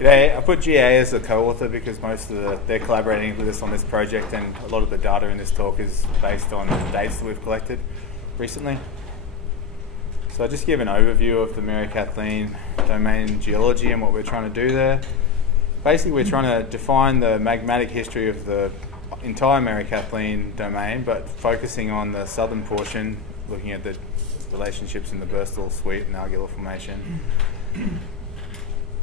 G'day. I put GA as a co-author because they're collaborating with us on this project, and a lot of the data in this talk is based on the dates that we've collected recently. So I'll just give an overview of the Mary Kathleen domain geology and what we're trying to do there. Basically, we're trying to define the magmatic history of the entire Mary Kathleen domain, but focusing on the southern portion, looking at the relationships in the burstal suite and argular formation,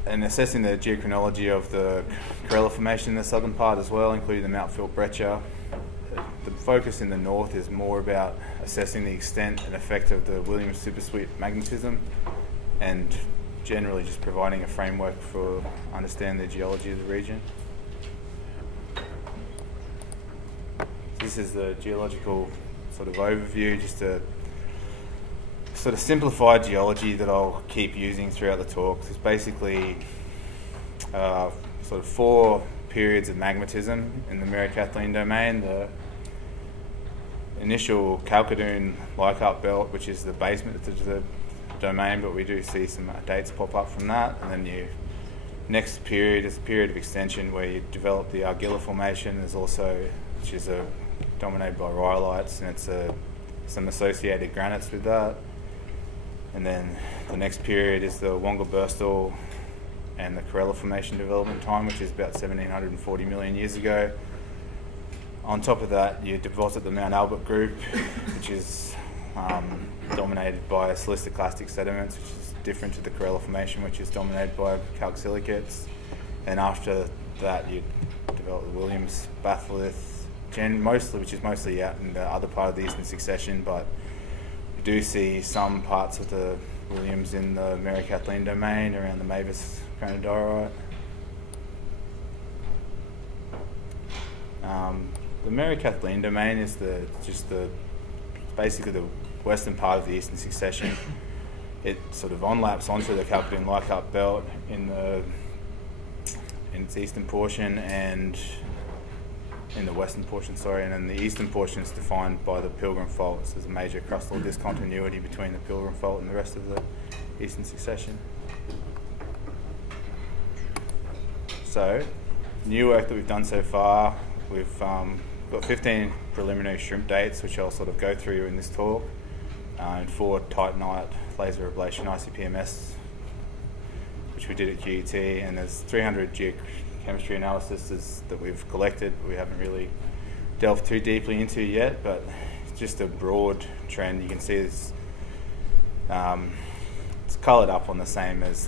and assessing the geochronology of the Erle formation in the southern part as well, including the Mount Philp breccia. The focus in the north is more about assessing the extent and effect of the Williams supersuite magnetism, and generally just providing a framework for understanding the geology of the region. This is the geological sort of overview, just a sort of simplified geology that I'll keep using throughout the talk. There's basically sort of 4 periods of magmatism in the Mary Kathleen domain. The initial Chalcedon Leichhardt belt, which is the basement of the domain, but we do see some dates pop up from that. And then your next period is a period of extension where you develop the Arguilla formation. There's also, which is dominated by rhyolites, and it's some associated granites with that. And then the next period is the Wonga burstal and the Erle formation development time, which is about 1740 million years ago. On top of that, you deposit the Mount Albert group, which is dominated by siliciclastic sediments, which is different to the Erle formation, which is dominated by calc-silicates. And after that, you develop the Williams batholith, which is mostly out in the other part of the Eastern Succession, but we do see some parts of the Williams in the Mary Kathleen domain around the Mavis granodiorite. The Mary Kathleen domain is basically the western part of the Eastern Succession. It sort of onlaps onto the Chalcedon Leichhardt belt in its eastern portion, and in the western portion, and then the eastern portion is defined by the Pilgrim Fault. So there's a major crustal discontinuity between the Pilgrim Fault and the rest of the Eastern Succession. So, new work that we've done so far, we've got 15 preliminary shrimp dates, which I'll sort of go through in this talk, and 4 titanite laser ablation ICP-MS, which we did at GET, and there's 300 geochemistry analysis that we've collected. We haven't really delved too deeply into yet, but it's just a broad trend. You can see it's coloured up on the same as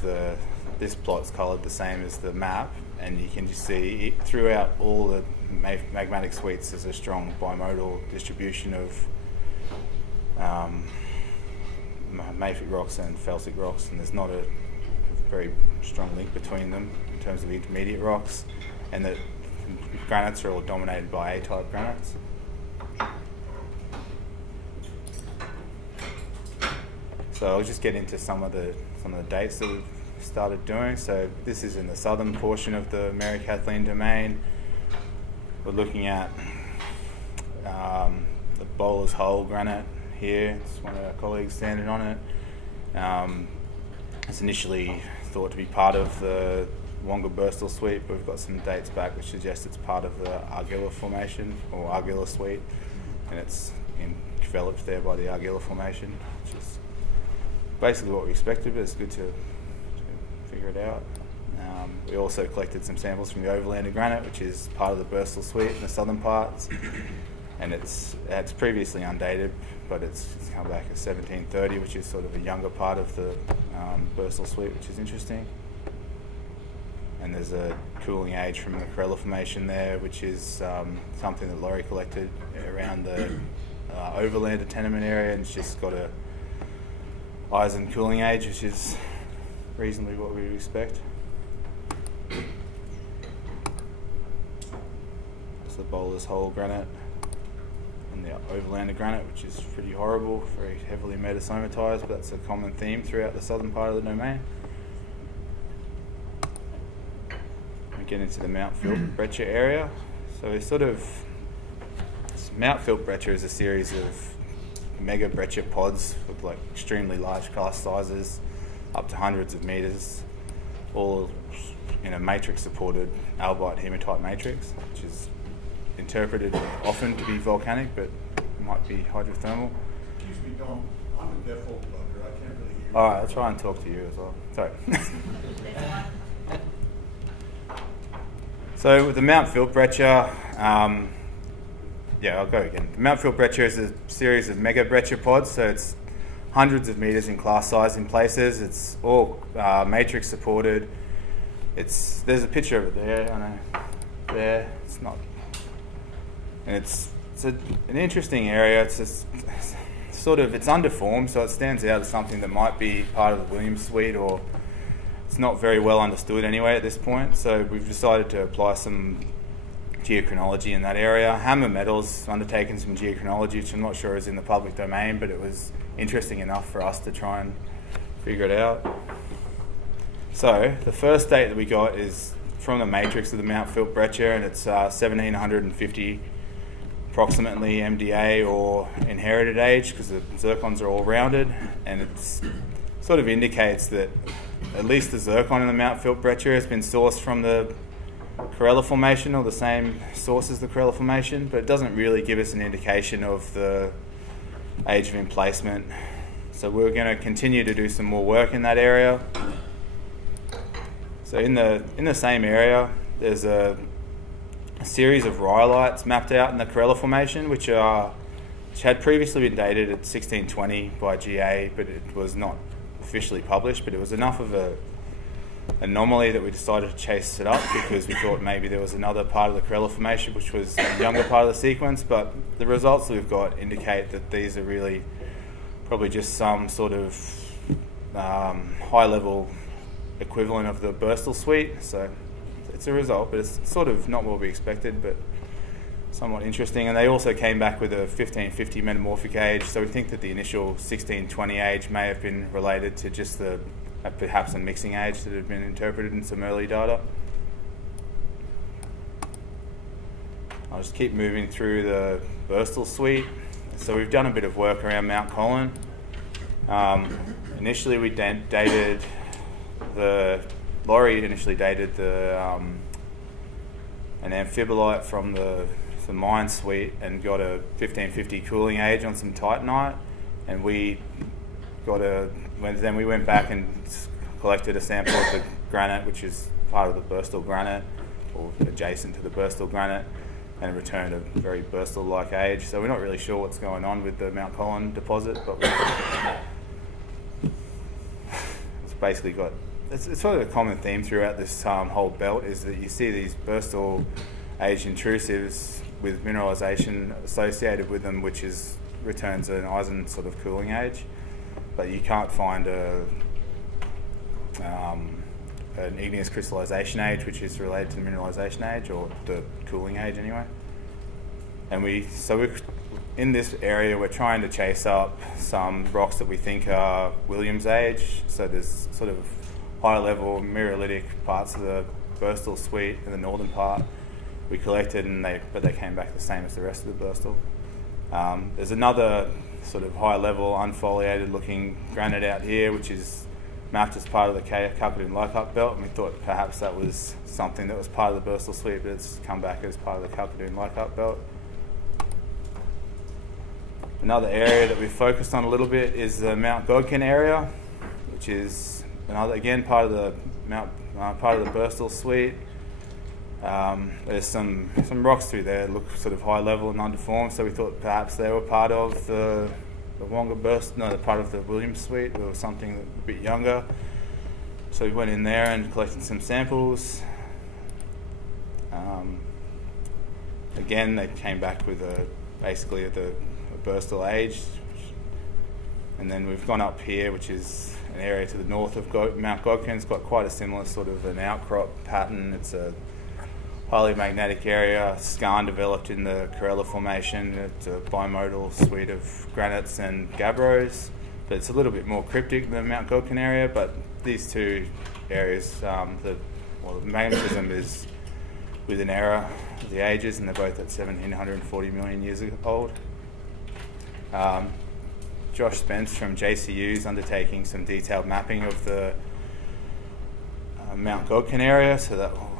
this plot's coloured the same as the map, and you can just see throughout all the magmatic suites there's a strong bimodal distribution of mafic rocks and felsic rocks, and there's not a very strong link between them in terms of intermediate rocks, and the granites are all dominated by A-type granites. So I'll just get into some of the dates that we've started doing. So this is in the southern portion of the Mary Kathleen domain. We're looking at the Bowler's Hole granite here. It's one of our colleagues standing on it. It's initially thought to be part of the Wonga burstal suite, but we've got some dates back which suggest it's part of the Arguilla formation or Arguilla suite, and it's developed there by the Arguilla formation, which is basically what we expected, but it's good to figure it out. We also collected some samples from the Overlander granite, which is part of the burstal suite in the southern parts, and it's previously undated, but it's come back as 1730, which is sort of a younger part of the burstal suite, which is interesting. And there's a cooling age from the Erle formation there, which is something that Laurie collected around the Overlander tenement area, and it's just got a Eisen cooling age, which is reasonably what we would expect. It's the Bowler's Hole granite and the Overlander granite, which is pretty horrible, very heavily metasomatized, but that's a common theme throughout the southern part of the domain. We get into the Mount Philp breccia area. So Mount Philp breccia is a series of mega breccia pods with like extremely large cast sizes, up to hundreds of meters, all in a matrix-supported albite hematite matrix, which is interpreted often to be volcanic, but it might be hydrothermal. Excuse me, Dom. I'm a default blocker. I can't really hear you. All right, I'll try and talk to you as well. Sorry. So with the Mount Filtbrecher, I'll go again. The Mount Filtbrecher is a series of mega breccia pods, so it's hundreds of meters in class size in places. It's all matrix supported. There's a picture of it there. I know there. It's not, and it's an interesting area. It's undeformed, so it stands out as something that might be part of the Williams suite, or it's not very well understood anyway at this point. So we've decided to apply some geochronology in that area. Hammer Metals undertaken some geochronology, which I'm not sure is in the public domain, but it was interesting enough for us to try and figure it out. So the first date that we got is from the matrix of the Mount Filtbrecher, and it's 1750 approximately MDA or inherited age, because the zircons are all rounded, and it sort of indicates that at least the zircon in the Mount Filtbrecher has been sourced from the Corella Formation, or the same source as the Corella Formation, but it doesn't really give us an indication of the age of emplacement. So we're going to continue to do some more work in that area. So in the same area, there's a series of rhyolites mapped out in the Corella Formation, which had previously been dated at 1620 by GA, but it was not officially published. But it was enough of a anomaly that we decided to chase it up, because we thought maybe there was another part of the Corella Formation which was a younger part of the sequence. But the results that we've got indicate that these are really probably just some sort of high-level equivalent of the Burstal suite. So it's a result, but it's sort of not what we expected, but somewhat interesting. And they also came back with a 1550 metamorphic age, so we think that the initial 1620 age may have been related to just perhaps a mixing age that had been interpreted in some early data. I'll just keep moving through the Burstal suite. So we've done a bit of work around Mount Colin. Initially we dated Laurie initially dated an amphibolite from the mine suite and got a 1550 cooling age on some titanite, and then we went back and collected a sample of the granite, which is part of the Burstal granite, or adjacent to the Burstal granite, and returned a very Burstal-like age. So we're not really sure what's going on with the Mount Colin deposit, but it's basically got... It's sort of a common theme throughout this whole belt, is that you see these Burstal age intrusives with mineralisation associated with them, which returns an Eisen sort of cooling age, but you can't find an igneous crystallisation age which is related to the mineralisation age, or the cooling age anyway. And we're in this area, we're trying to chase up some rocks that we think are Williams age. So there's sort of high-level muralitic parts of the Burstal suite in the northern part we collected, but they came back the same as the rest of the Burstal. There's another sort of high-level unfoliated-looking granite out here, which is mapped as part of the Calcadoon Leichhardt belt, and we thought perhaps that was something that was part of the Burstal suite, but it's come back as part of the Calcadoon Leichhardt belt. Another area that we've focused on a little bit is the Mount Godkin area, which is again part of the Burstal suite. There's some rocks through there that look sort of high level and undeformed, so we thought perhaps they were part of the Wonga burst, no, part of the Williams suite, or something a bit younger. So we went in there and collected some samples. Again, they came back with basically a Burstal age, and then we've gone up here, which is an area to the north of Mount Godkin. It's got quite a similar sort of an outcrop pattern. It's a highly magnetic area, skarn developed in the Corella Formation. It's a bimodal suite of granites and gabbros, but it's a little bit more cryptic than the Mount Godkin area. But these two areas, the magnetism is within error of the ages, and they're both at 1740 million years old. Josh Spence from JCU is undertaking some detailed mapping of the Mount Godkin area, so that will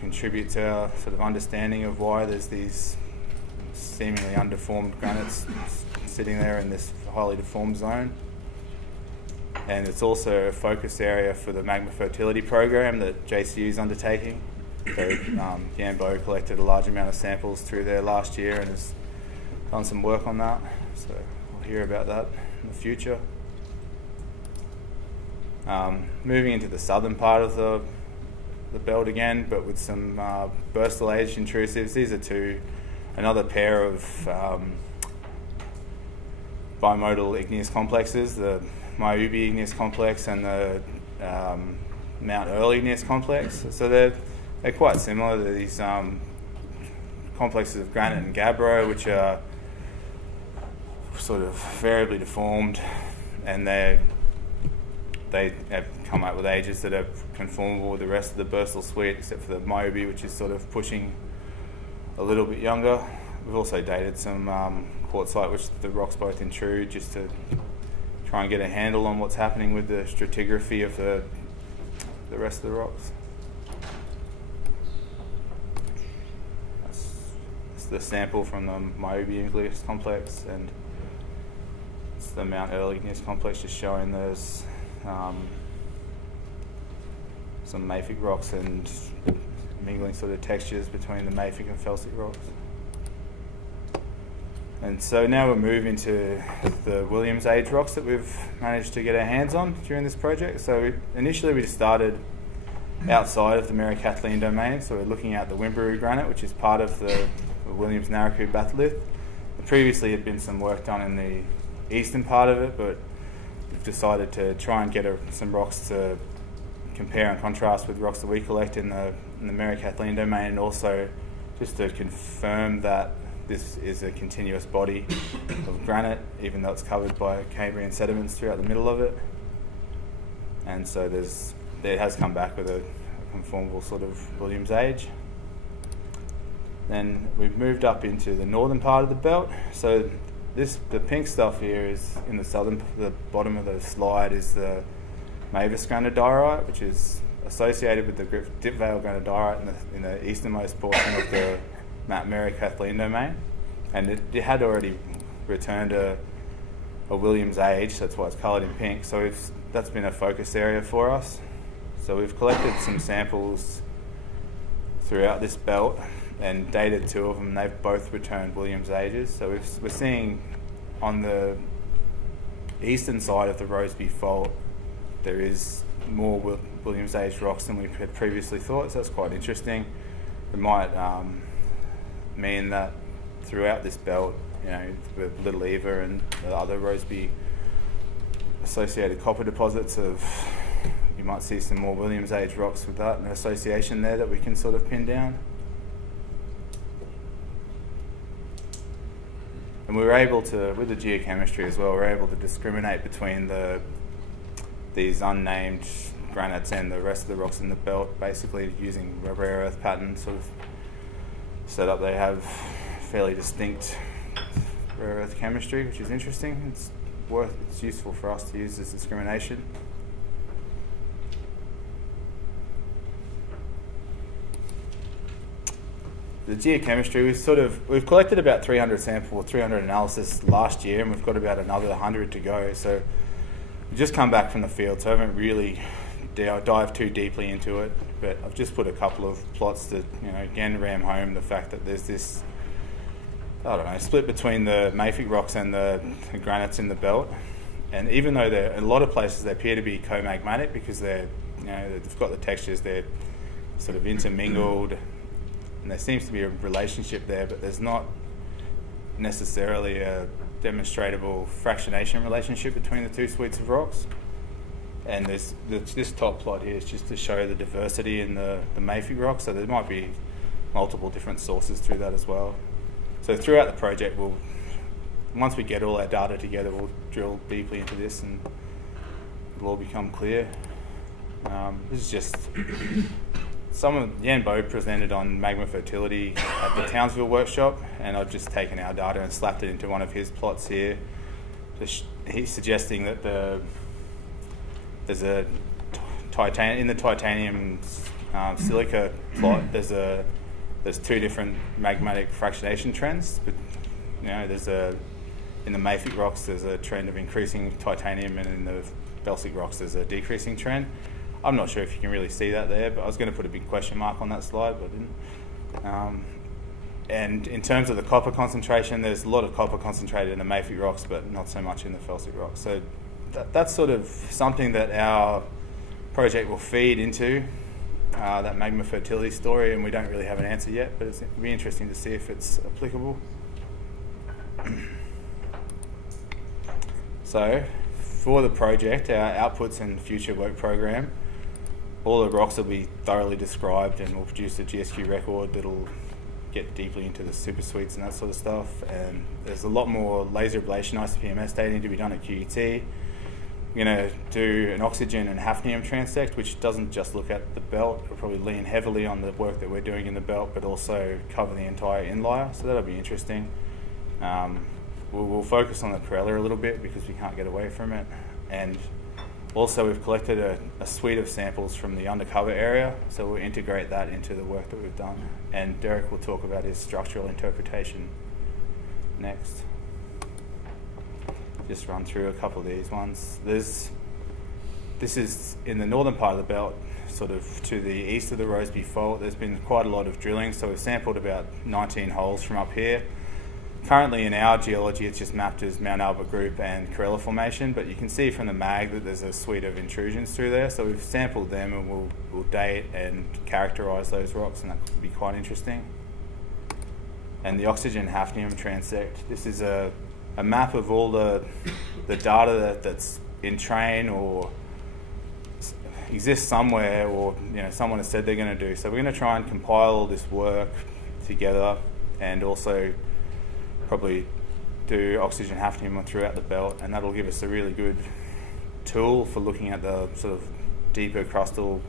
contribute to our sort of understanding of why there's these seemingly undeformed granites sitting there in this highly deformed zone. And it's also a focus area for the magma fertility program that JCU is undertaking. So Yambo collected a large amount of samples through there last year and has done some work on that. So we'll hear about that in the future. Moving into the southern part of the belt again, but with some burstal age intrusives. These are another pair of bimodal igneous complexes, the Myubee igneous complex and the Mount Erle igneous complex. So they're quite similar. They're these complexes of granite and gabbro, which are sort of variably deformed, and they have come up with ages that are conformable with the rest of the burstal suite, except for the Myubee, which is sort of pushing a little bit younger. We've also dated some quartzite, which the rocks both intrude, just to try and get a handle on what's happening with the stratigraphy of the rest of the rocks. That's the sample from the Myubee igneous complex, and it's the Mount Erle igneous complex, just showing there's some mafic rocks and mingling sort of textures between the mafic and felsic rocks. And so now we're moving to the Williams age rocks that we've managed to get our hands on during this project. So initially we started outside of the Mary Kathleen domain, so we're looking at the Wimberu Granite, which is part of the Williams Narracoo batholith. Previously had been some work done in the eastern part of it, but we've decided to try and get some rocks to compare and contrast with rocks that we collect in the Mary Kathleen domain, and also just to confirm that this is a continuous body of granite, even though it's covered by Cambrian sediments throughout the middle of it. And so it has come back with a conformable sort of Williams age. Then we've moved up into the northern part of the belt. So the pink stuff here is in the bottom of the slide is the Mavis granodiorite, which is associated with the Dipvale granodiorite in the easternmost portion of the Mary Kathleen domain, and it had already returned a Williams age, so that's why it's coloured in pink. So that's been a focus area for us. So we've collected some samples throughout this belt and dated 2 of them. They've both returned Williams ages. So we're seeing on the eastern side of the Roseby Fault there is more Williams age rocks than we had previously thought, so that's quite interesting. It might mean that throughout this belt, with Little Eva and the other Roseby associated copper deposits, you might see some more Williams age rocks with that, and an association there that we can sort of pin down. And we were able to, with the geochemistry as well, we're able to discriminate between these unnamed granites and the rest of the rocks in the belt, basically using a rare earth pattern sort of setup. They have fairly distinct rare earth chemistry, which is interesting. It's useful for us to use this discrimination. The geochemistry, we've collected about 300 analysis last year, and we've got about another 100 to go. So we've just come back from the field, so I haven't really dived too deeply into it. But I've just put a couple of plots to, again ram home the fact that there's this, split between the mafic rocks and the granites in the belt. And even though in a lot of places they appear to be co-magmatic because they've got the textures, they're sort of intermingled. And there seems to be a relationship there, but there's not necessarily a demonstrable fractionation relationship between the 2 suites of rocks. And this top plot here is just to show the diversity in the mafic rock, so there might be multiple different sources through that as well. So throughout the project, once we get all our data together, we'll drill deeply into this and it'll all become clear. This is just Jan Bo presented on magma fertility at the Townsville workshop, and I've just taken our data and slapped it into one of his plots here. He's suggesting that there's a in the titanium silica plot, there's two different magmatic fractionation trends. But in the mafic rocks there's a trend of increasing titanium, and in the felsic rocks there's a decreasing trend. I'm not sure if you can really see that there, but I was going to put a big question mark on that slide, but I didn't. And in terms of the copper concentration, there's a lot of copper concentrated in the mafic rocks, but not so much in the felsic rocks. So that's sort of something that our project will feed into, that magma fertility story, and we don't really have an answer yet, but it'll be interesting to see if it's applicable. So for the project, our outputs and future work program, all the rocks will be thoroughly described, and we'll produce a GSQ record that'll get deeply into the super suites and that sort of stuff. And there's a lot more laser ablation ICP-MS dating to be done at QUT. We're going to do an oxygen and hafnium transect, which doesn't just look at the belt. It'll probably lean heavily on the work that we're doing in the belt, but also cover the entire inlier, so that'll be interesting. We'll focus on the Erle a little bit because we can't get away from it. And also we've collected a suite of samples from the undercover area, so we'll integrate that into the work that we've done. And Derek will talk about his structural interpretation next. Just run through a couple of these ones. This is in the northern part of the belt, sort of to the east of the Roseby Fault. There's been quite a lot of drilling, so we've sampled about 19 holes from up here. Currently in our geology it's just mapped as Mount Albert Group and Erle Formation, but you can see from the mag that there's a suite of intrusions through there, so we've sampled them and we'll date and characterise those rocks, and that could be quite interesting. And the oxygen hafnium transect, this is a map of all the data that's in train or exists somewhere, or someone has said they're going to do. So we're going to try and compile all this work together, and also probably do oxygen hafnium throughout the belt, and that'll give us a really good tool for looking at the sort of deeper crustal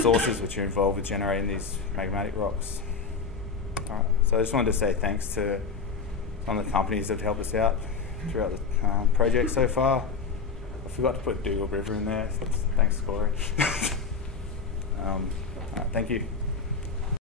sources which are involved with generating these magmatic rocks. All right, so I just wanted to say thanks to some of the companies that have helped us out throughout the project so far. I forgot to put Dougal River in there, so thanks Corey. All right, thank you.